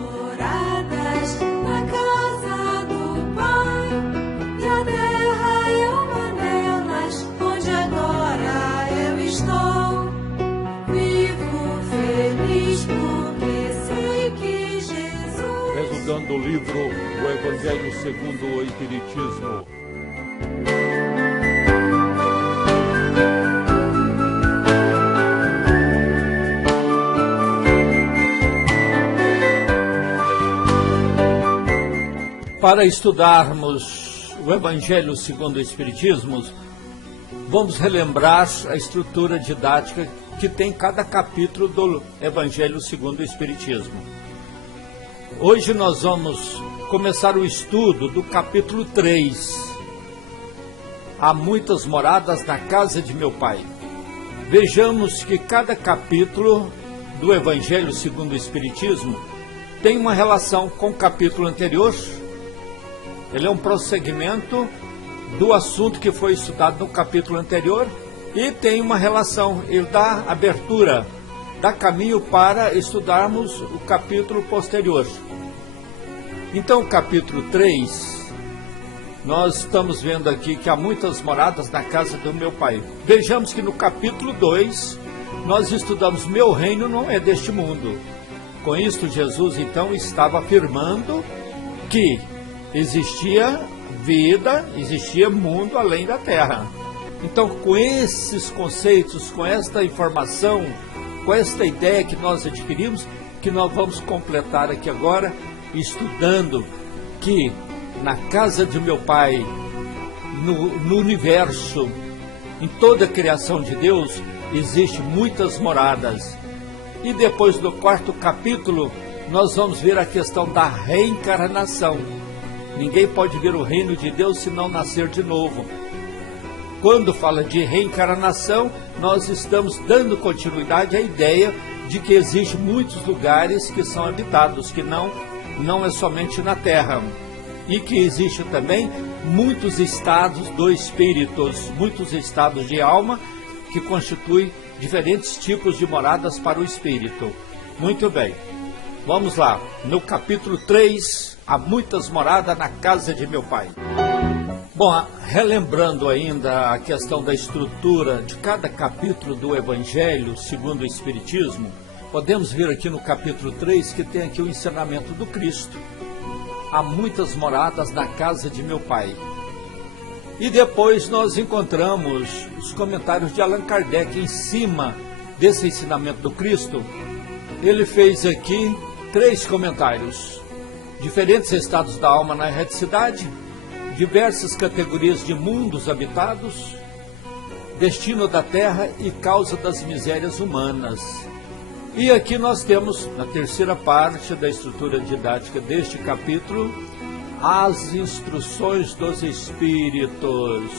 moradas na casa do Pai, e a terra é uma delas, onde agora eu estou. Vivo feliz porque sei que Jesus... Estudando o livro O Evangelho segundo o Espiritismo. Para estudarmos o Evangelho segundo o Espiritismo, vamos relembrar a estrutura didática que tem cada capítulo do Evangelho segundo o Espiritismo. Hoje nós vamos começar o estudo do capítulo 3. Há muitas moradas na casa de meu Pai. Vejamos que cada capítulo do Evangelho segundo o Espiritismo tem uma relação com o capítulo anterior. Ele é um prosseguimento do assunto que foi estudado no capítulo anterior e tem uma relação, ele dá abertura, dá caminho para estudarmos o capítulo posterior. Então, o capítulo 3, nós estamos vendo aqui que há muitas moradas na casa do meu Pai. Vejamos que no capítulo 2, nós estudamos meu reino não é deste mundo. Com isto, Jesus, então, estava afirmando que existia vida, existia mundo além da terra. Então, com esses conceitos, com esta informação, com esta ideia que nós adquirimos, que nós vamos completar aqui agora, estudando que na casa de meu Pai, no universo, em toda a criação de Deus, existem muitas moradas. E depois do quarto capítulo, nós vamos ver a questão da reencarnação. Ninguém pode ver o reino de Deus se não nascer de novo. Quando fala de reencarnação, nós estamos dando continuidade à ideia de que existem muitos lugares que são habitados, que não é somente na Terra. E que existem também muitos estados do espírito, muitos estados de alma, que constituem diferentes tipos de moradas para o espírito. Muito bem, vamos lá. No capítulo 3... há muitas moradas na casa de meu Pai. Bom, relembrando ainda a questão da estrutura de cada capítulo do Evangelho segundo o Espiritismo, podemos ver aqui no capítulo 3 que tem aqui o ensinamento do Cristo. Há muitas moradas na casa de meu Pai. E depois nós encontramos os comentários de Allan Kardec em cima desse ensinamento do Cristo. Ele fez aqui 3 comentários. Diferentes estados da alma na erraticidade, diversas categorias de mundos habitados, destino da terra e causa das misérias humanas. E aqui nós temos, na terceira parte da estrutura didática deste capítulo, as instruções dos espíritos.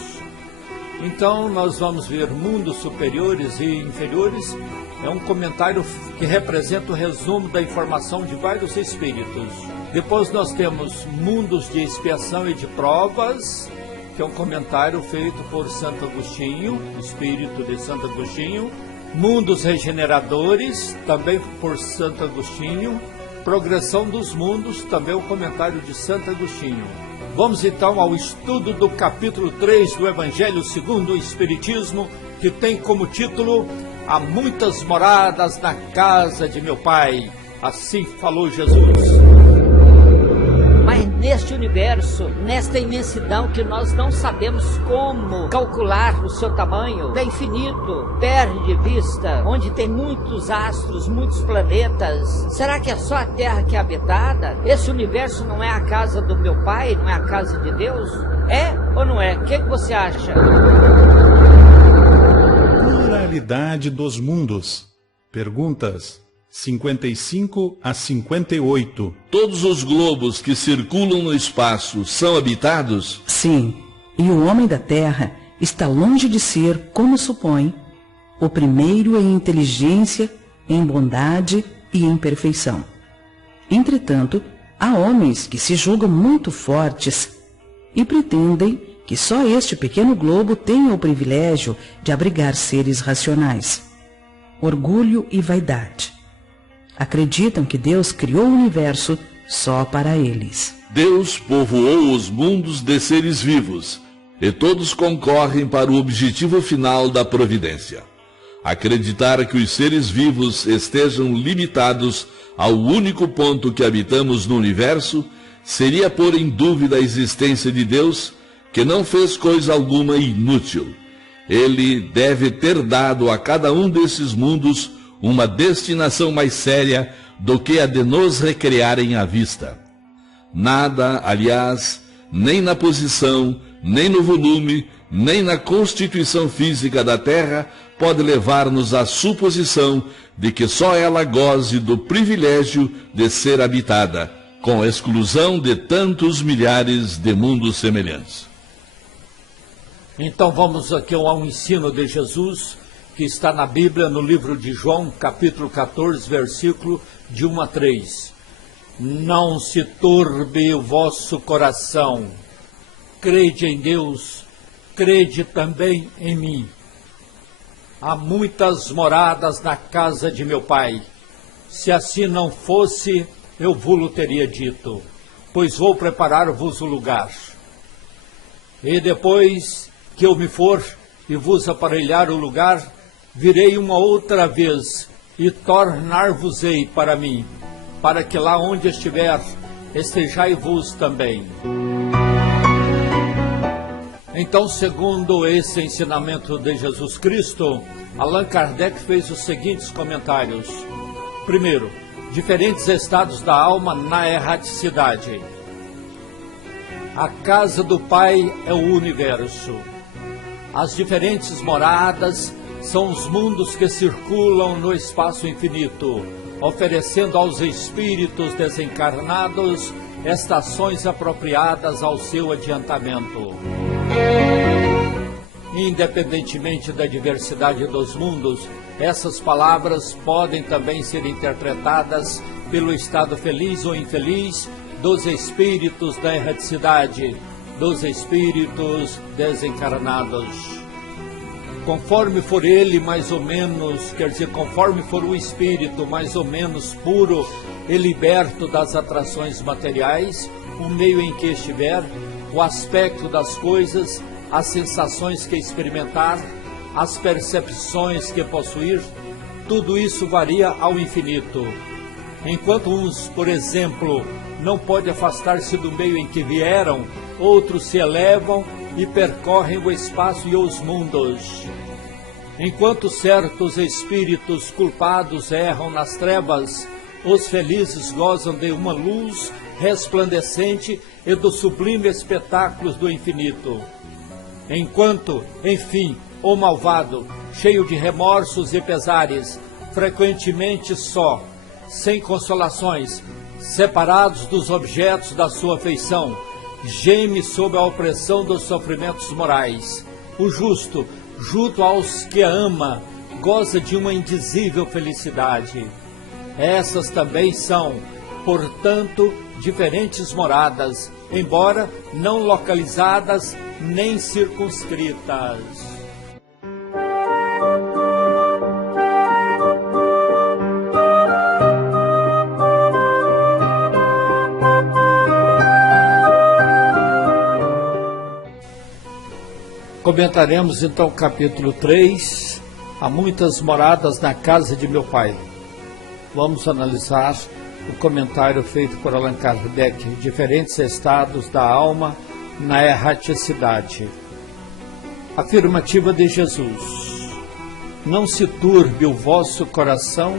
Então nós vamos ver mundos superiores e inferiores. É um comentário que representa o resumo da informação de vários espíritos. Depois nós temos mundos de expiação e de provas, que é um comentário feito por Santo Agostinho, espírito de Santo Agostinho. Mundos regeneradores, também por Santo Agostinho. Progressão dos mundos, também um comentário de Santo Agostinho. Vamos então ao estudo do capítulo 3 do Evangelho segundo o Espiritismo, que tem como título Há muitas moradas na casa de meu Pai. Assim falou Jesus. Mas neste universo, nesta imensidão que nós não sabemos como calcular o seu tamanho, é infinito, perde de vista, onde tem muitos astros, muitos planetas. Será que é só a Terra que é habitada? Esse universo não é a casa do meu Pai, não é a casa de Deus? É ou não é? O que você acha? Pluralidade dos mundos. Perguntas 55 a 58. Todos os globos que circulam no espaço são habitados? Sim, e o homem da Terra está longe de ser, como supõe, o primeiro em inteligência, em bondade e em perfeição. Entretanto, há homens que se julgam muito fortes e pretendem que só este pequeno globo tenha o privilégio de abrigar seres racionais. Orgulho e vaidade. Acreditam que Deus criou o universo só para eles. Deus povoou os mundos de seres vivos, e todos concorrem para o objetivo final da providência. Acreditar que os seres vivos estejam limitados ao único ponto que habitamos no universo seria pôr em dúvida a existência de Deus, que não fez coisa alguma inútil. Ele deve ter dado a cada um desses mundos uma destinação mais séria do que a de nos recriarem à vista. Nada, aliás, nem na posição, nem no volume, nem na constituição física da Terra pode levar-nos à suposição de que só ela goze do privilégio de ser habitada, com exclusão de tantos milhares de mundos semelhantes. Então vamos aqui ao ensino de Jesus, que está na Bíblia, no livro de João, capítulo 14, versículo de 1 a 3. Não se turbe o vosso coração. Crede em Deus, crede também em mim. Há muitas moradas na casa de meu Pai. Se assim não fosse, eu vou-lo teria dito, pois vou preparar-vos o lugar. E depois que eu me for e vos aparelhar o lugar, virei uma outra vez e tornar-vos-ei para mim, para que lá onde estiver, estejai-vos também. Então, segundo esse ensinamento de Jesus Cristo, Allan Kardec fez os seguintes comentários. Primeiro, diferentes estados da alma na erraticidade. A casa do Pai é o universo. As diferentes moradas são os mundos que circulam no espaço infinito, oferecendo aos espíritos desencarnados estações apropriadas ao seu adiantamento. Independentemente da diversidade dos mundos, essas palavras podem também ser interpretadas pelo estado feliz ou infeliz dos espíritos da erraticidade, dos espíritos desencarnados. Conforme for ele mais ou menos, quer dizer, conforme for o espírito mais ou menos puro e liberto das atrações materiais, o meio em que estiver, o aspecto das coisas, as sensações que experimentar, as percepções que possuir, tudo isso varia ao infinito. Enquanto uns, por exemplo, não podem afastar-se do meio em que vieram, outros se elevam e percorrem o espaço e os mundos. Enquanto certos espíritos culpados erram nas trevas, os felizes gozam de uma luz resplandecente e dos sublimes espetáculos do infinito. Enquanto, enfim, o malvado, cheio de remorsos e pesares, frequentemente só, sem consolações, separados dos objetos da sua afeição, geme sob a opressão dos sofrimentos morais. O justo, junto aos que a ama, goza de uma indizível felicidade. Essas também são, portanto, diferentes moradas, embora não localizadas nem circunscritas. Comentaremos então o capítulo 3, há muitas moradas na casa de meu Pai. Vamos analisar o comentário feito por Allan Kardec, diferentes estados da alma na erraticidade. Afirmativa de Jesus: não se turbe o vosso coração,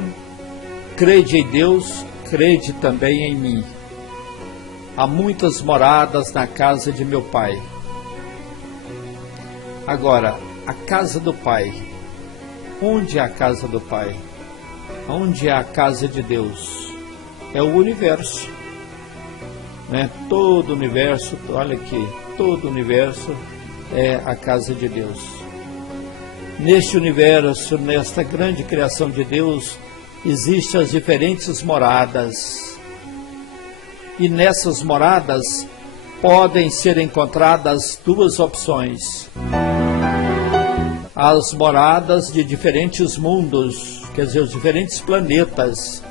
crede em Deus, crede também em mim. Há muitas moradas na casa de meu Pai. Agora, a casa do Pai. Onde é a casa do Pai? Onde é a casa de Deus? É o universo. Né? Todo o universo, olha aqui, todo o universo é a casa de Deus. Neste universo, nesta grande criação de Deus, existem as diferentes moradas. E nessas moradas podem ser encontradas duas opções. As moradas de diferentes mundos, quer dizer, os diferentes planetas,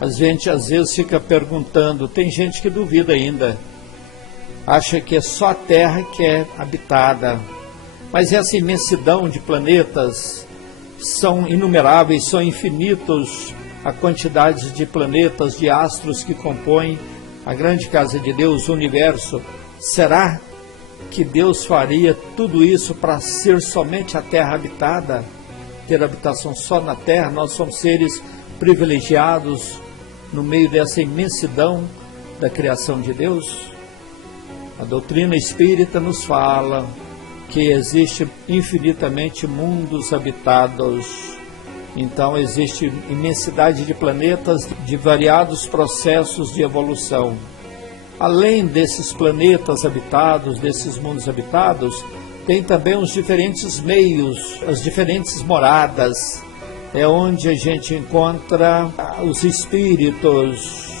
A gente às vezes fica perguntando, tem gente que duvida ainda, acha que é só a Terra que é habitada, mas essa imensidão de planetas são inumeráveis, são infinitos a quantidade de planetas, de astros que compõem a grande casa de Deus, o universo. Será que Deus faria tudo isso para ser somente a Terra habitada, ter habitação só na Terra? Nós somos seres privilegiados no meio dessa imensidão da criação de Deus. A doutrina espírita nos fala que existe infinitamente mundos habitados. Então existe imensidade de planetas de variados processos de evolução. Além desses planetas habitados, desses mundos habitados, tem também os diferentes meios, as diferentes moradas. É onde a gente encontra os espíritos,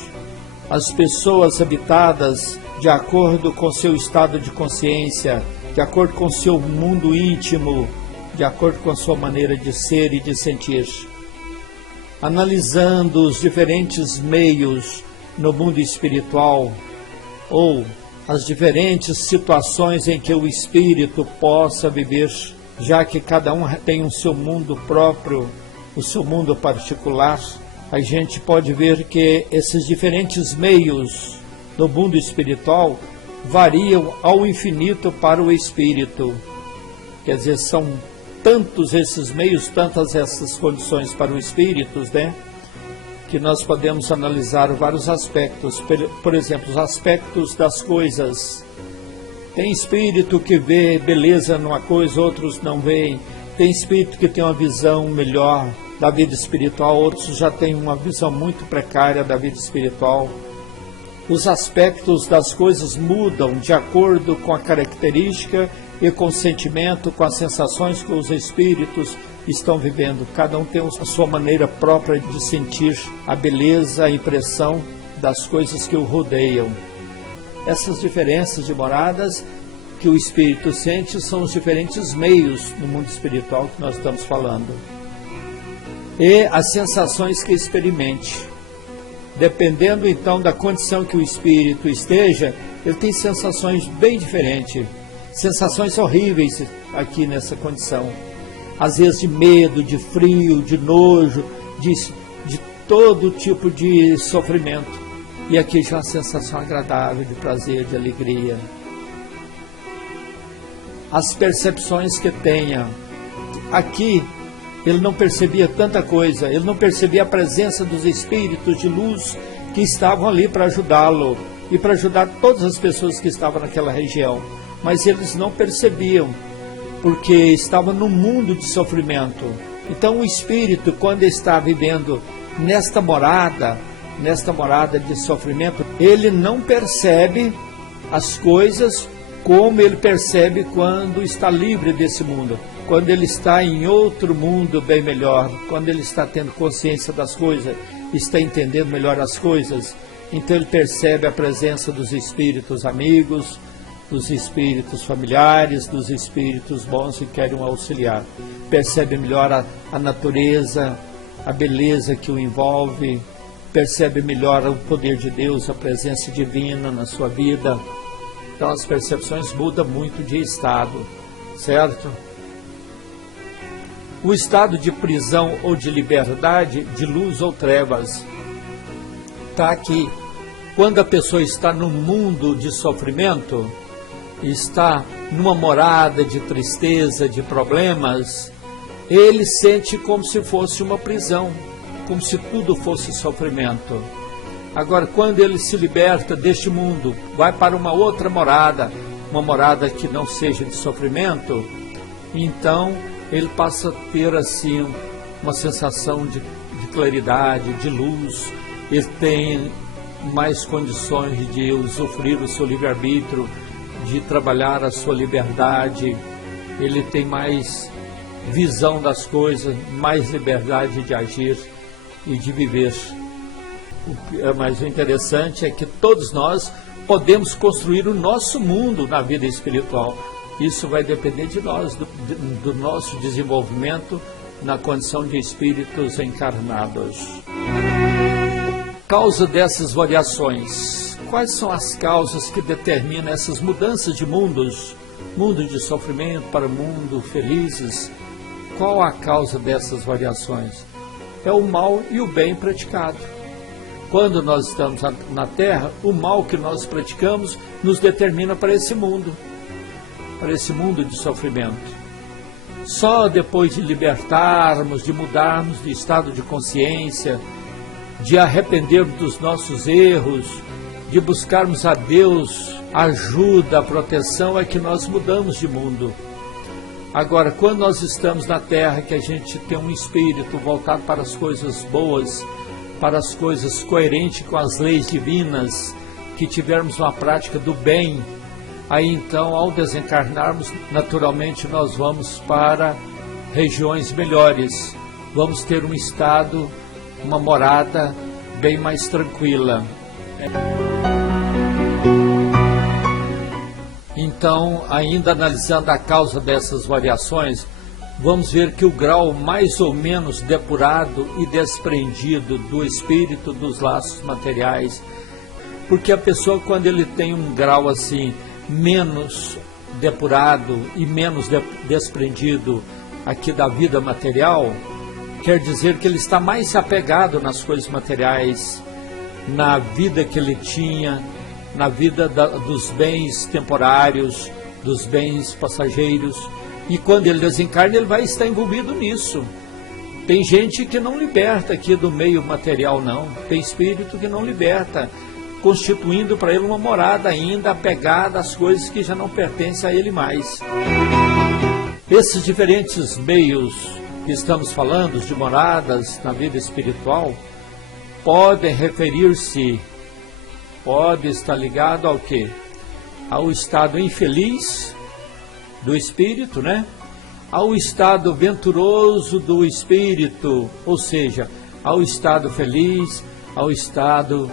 as pessoas habitadas de acordo com seu estado de consciência, de acordo com seu mundo íntimo, de acordo com a sua maneira de ser e de sentir. Analisando os diferentes meios no mundo espiritual, ou as diferentes situações em que o espírito possa viver, já que cada um tem o seu mundo próprio, o seu mundo particular, a gente pode ver que esses diferentes meios no mundo espiritual variam ao infinito para o espírito. Quer dizer, são tantos esses meios, tantas essas condições para o espírito, né? Que nós podemos analisar vários aspectos. Por exemplo, os aspectos das coisas. Tem espírito que vê beleza numa coisa, outros não veem. Tem espírito que tem uma visão melhor da vida espiritual, outros já têm uma visão muito precária da vida espiritual. Os aspectos das coisas mudam de acordo com a característica e com o sentimento, com as sensações que os espíritos estão vivendo. Cada um tem a sua maneira própria de sentir a beleza, a impressão das coisas que o rodeiam. Essas diferenças de moradas que o espírito sente são os diferentes meios no mundo espiritual que nós estamos falando. E as sensações que experimente. Dependendo então da condição que o espírito esteja, ele tem sensações bem diferentes, sensações horríveis aqui nessa condição. Às vezes de medo, de frio, de nojo, de todo tipo de sofrimento. E aqui já uma sensação agradável, de prazer, de alegria. As percepções que tenha. Aqui ele não percebia tanta coisa, ele não percebia a presença dos espíritos de luz que estavam ali para ajudá-lo e para ajudar todas as pessoas que estavam naquela região. Mas eles não percebiam, porque estavam num mundo de sofrimento. Então o espírito, quando está vivendo nesta morada de sofrimento, ele não percebe as coisas como ele percebe quando está livre desse mundo. Quando ele está em outro mundo bem melhor, quando ele está tendo consciência das coisas, está entendendo melhor as coisas, então ele percebe a presença dos espíritos amigos, dos espíritos familiares, dos espíritos bons que querem auxiliar. Percebe melhor a natureza, a beleza que o envolve, percebe melhor o poder de Deus, a presença divina na sua vida. Então as percepções mudam muito de estado, certo? O estado de prisão ou de liberdade, de luz ou trevas, está aqui. Quando a pessoa está no mundo de sofrimento, está numa morada de tristeza, de problemas, ele sente como se fosse uma prisão, como se tudo fosse sofrimento. Agora, quando ele se liberta deste mundo, vai para uma outra morada, uma morada que não seja de sofrimento, então ele passa a ter assim uma sensação de claridade, de luz. Ele tem mais condições de usufruir o seu livre-arbítrio, de trabalhar a sua liberdade. Ele tem mais visão das coisas, mais liberdade de agir e de viver. Mas o interessante é que todos nós podemos construir o nosso mundo na vida espiritual. Isso vai depender de nós, do nosso desenvolvimento na condição de espíritos encarnados. causa dessas variações? Quais são as causas que determinam essas mudanças de mundos? Mundo de sofrimento para mundo felizes. Qual a causa dessas variações? É o mal e o bem praticado. Quando nós estamos na Terra, o mal que nós praticamos nos determina para esse mundo de sofrimento. Só depois de libertarmos, de mudarmos de estado de consciência, de arrependermos dos nossos erros, de buscarmos a Deus ajuda, proteção, é que nós mudamos de mundo. Agora, quando nós estamos na Terra, que a gente tem um espírito voltado para as coisas boas, para as coisas coerentes com as leis divinas, que tivermos uma prática do bem, aí então, ao desencarnarmos, naturalmente nós vamos para regiões melhores, vamos ter um estado, uma morada bem mais tranquila. Então, ainda analisando a causa dessas variações, vamos ver que o grau mais ou menos depurado e desprendido do espírito dos laços materiais, porque a pessoa, quando ele tem um grau assim, menos depurado e menos desprendido aqui da vida material, quer dizer que ele está mais apegado nas coisas materiais, na vida que ele tinha, na vida dos bens temporários, dos bens passageiros, e quando ele desencarna, ele vai estar envolvido nisso. Tem gente que não liberta aqui do meio material, não. Tem espírito que não liberta, constituindo para ele uma morada ainda apegada às coisas que já não pertencem a ele mais. Esses diferentes meios que estamos falando, de moradas na vida espiritual, podem referir-se, pode estar ligado ao quê? Ao estado infeliz do espírito, né? Ao estado venturoso do espírito, ou seja, ao estado feliz, ao estado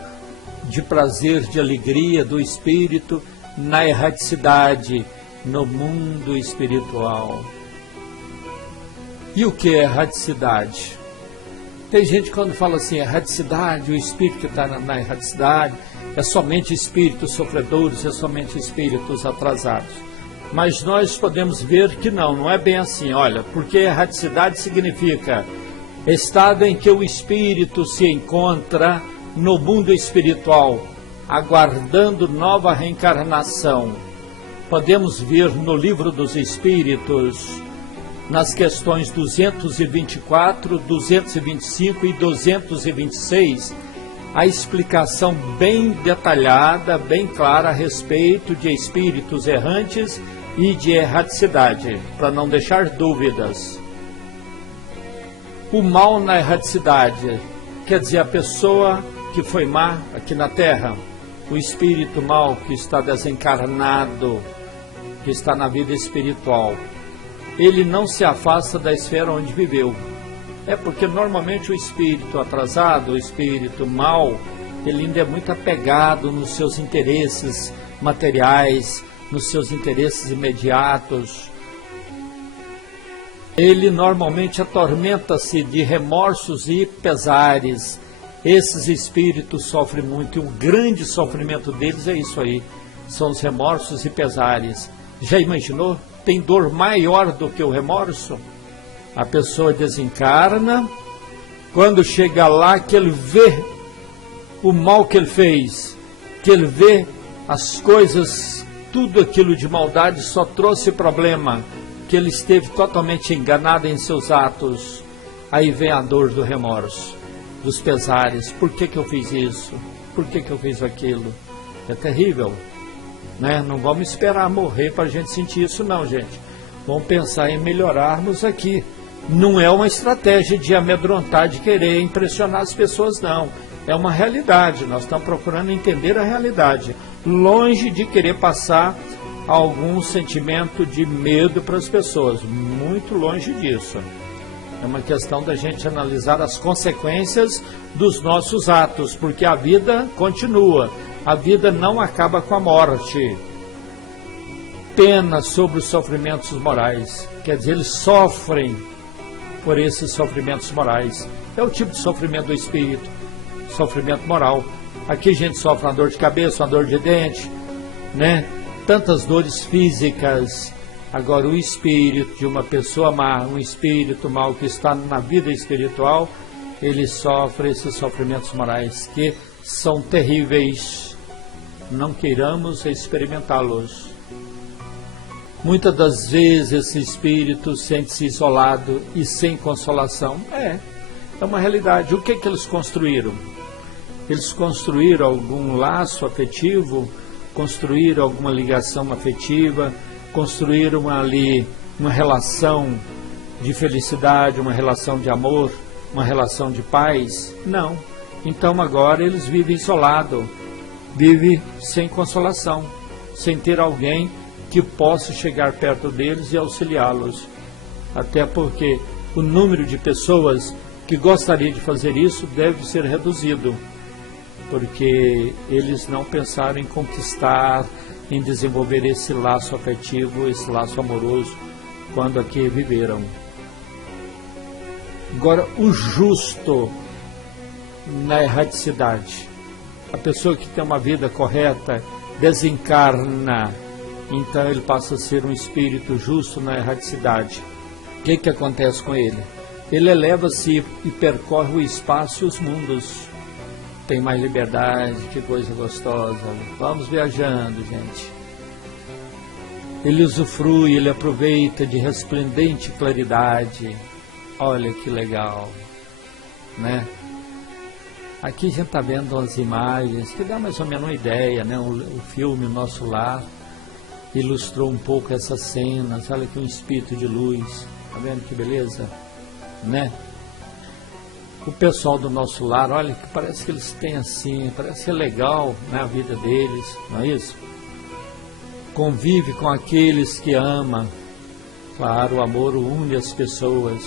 de prazer, de alegria do espírito na erraticidade, no mundo espiritual. E o que é erraticidade? Tem gente quando fala assim, erraticidade, o espírito que está na erraticidade, é somente espíritos sofredores, é somente espíritos atrasados. Mas nós podemos ver que não é bem assim, olha, porque erraticidade significa estado em que o espírito se encontra no mundo espiritual, aguardando nova reencarnação. Podemos ver no Livro dos Espíritos, nas questões 224, 225 e 226, a explicação bem detalhada, bem clara a respeito de espíritos errantes e de erraticidade, para não deixar dúvidas. O mal na erraticidade, quer dizer, a pessoa que foi má aqui na Terra, o espírito mau que está desencarnado, que está na vida espiritual, ele não se afasta da esfera onde viveu. É porque normalmente o espírito atrasado, o espírito mau, ele ainda é muito apegado nos seus interesses materiais, nos seus interesses imediatos. Ele normalmente atormenta-se de remorsos e pesares. Esses espíritos sofrem muito, e o grande sofrimento deles é isso aí, são os remorsos e pesares. Já imaginou? Tem dor maior do que o remorso? A pessoa desencarna, quando chega lá que ele vê o mal que ele fez, que ele vê as coisas, tudo aquilo de maldade só trouxe problema, que ele esteve totalmente enganado em seus atos, aí vem a dor do remorso, dos pesares. Por que eu fiz isso? Por que eu fiz aquilo? É terrível, né? Não vamos esperar morrer para a gente sentir isso não, gente. Vamos pensar em melhorarmos aqui. Não é uma estratégia de amedrontar, de querer impressionar as pessoas, não. É uma realidade, nós estamos procurando entender a realidade, longe de querer passar algum sentimento de medo para as pessoas, muito longe disso. É uma questão da gente analisar as consequências dos nossos atos, porque a vida continua, a vida não acaba com a morte. Pena sobre os sofrimentos morais, quer dizer, eles sofrem por esses sofrimentos morais. É o tipo de sofrimento do espírito. sofrimento moral. Aqui a gente sofre uma dor de cabeça, uma dor de dente, né? Tantas dores físicas. Agora, o espírito de uma pessoa má, um espírito mau que está na vida espiritual, ele sofre esses sofrimentos morais que são terríveis. Não queiramos experimentá-los. Muitas das vezes esse espírito sente-se isolado e sem consolação. É uma realidade. O que eles construíram? Eles construíram algum laço afetivo, construíram alguma ligação afetiva, construíram ali uma relação de felicidade, uma relação de amor, uma relação de paz? Não. Então agora eles vivem isolados, vivem sem consolação, sem ter alguém que possa chegar perto deles e auxiliá-los. Até porque o número de pessoas que gostaria de fazer isso deve ser reduzido, porque eles não pensaram em conquistar, em desenvolver esse laço afetivo, esse laço amoroso, quando aqui viveram. Agora, o justo na erraticidade, a pessoa que tem uma vida correta, desencarna, então ele passa a ser um espírito justo na erraticidade. O que acontece com ele? Ele eleva-se e percorre o espaço e os mundos. Tem mais liberdade, que coisa gostosa. Vamos viajando, gente. Ele usufrui, ele aproveita de resplendente claridade. Olha que legal, né? Aqui a gente está vendo umas imagens que dá mais ou menos uma ideia, né? O filme O Nosso Lar ilustrou um pouco essas cenas. Olha aqui um espírito de luz. Tá vendo que beleza, né? O pessoal do Nosso Lar, olha, que parece que eles têm assim, parece que é legal, né, a vida deles, não é isso? Convive com aqueles que ama. Claro, o amor une as pessoas,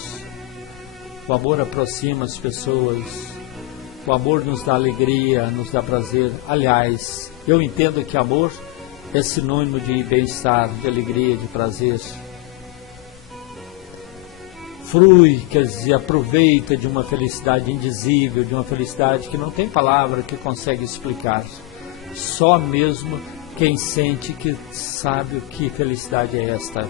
o amor aproxima as pessoas, o amor nos dá alegria, nos dá prazer. Aliás, eu entendo que amor é sinônimo de bem-estar, de alegria, de prazer. Frui, quer dizer, aproveita de uma felicidade indizível, de uma felicidade que não tem palavra que consegue explicar. Só mesmo quem sente que sabe o que felicidade é esta.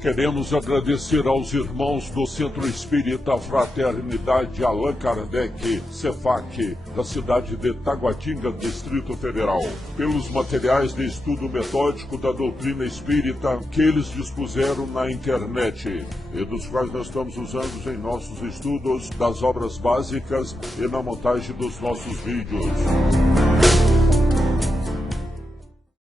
Queremos agradecer aos irmãos do Centro Espírita Fraternidade Allan Kardec, CEFAC, da cidade de Taguatinga, Distrito Federal, pelos materiais de estudo metódico da doutrina espírita que eles dispuseram na internet e dos quais nós estamos usando em nossos estudos das obras básicas e na montagem dos nossos vídeos.